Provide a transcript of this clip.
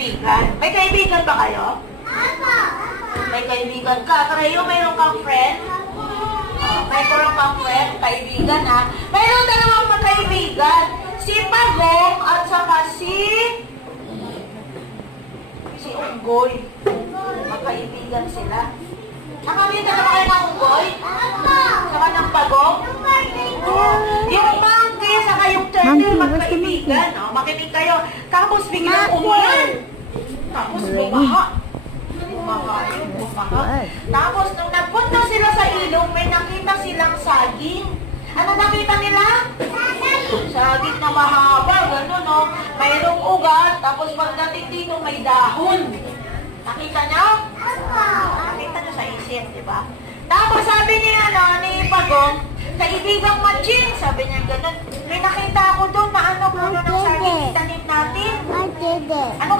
kaibigan. May kaibigan ba kayo? May kaibigan ka. Kayo, mayroon kang friend? Mayroon kang friend, kaibigan ha. Mayroon dalawang magkaibigan. Si Pagong at saka si Unggoy. Magkaibigan sila. Nakakita na ba kayo ng Unggoy? Saka ng Pagong? Yung monkey saka yung turtle magkaibigan. Makinig kayo. Tapos biglang umulan. Tapos bumaha. Tapos nung nagpunta sila sa ilog, may nakita silang saging. Ano nakita nila? Saging na mahaba, gano'n, no? Mayroong ugat, tapos pagdating dito may dahon. Nakita niyo? Nakita niyo sa isip, di ba? Tapos sabi niya, ni Pagong, kaibigang Matching, sabi niya gano'n, may nakita ako doon na ano ng saging itanim natin. Ano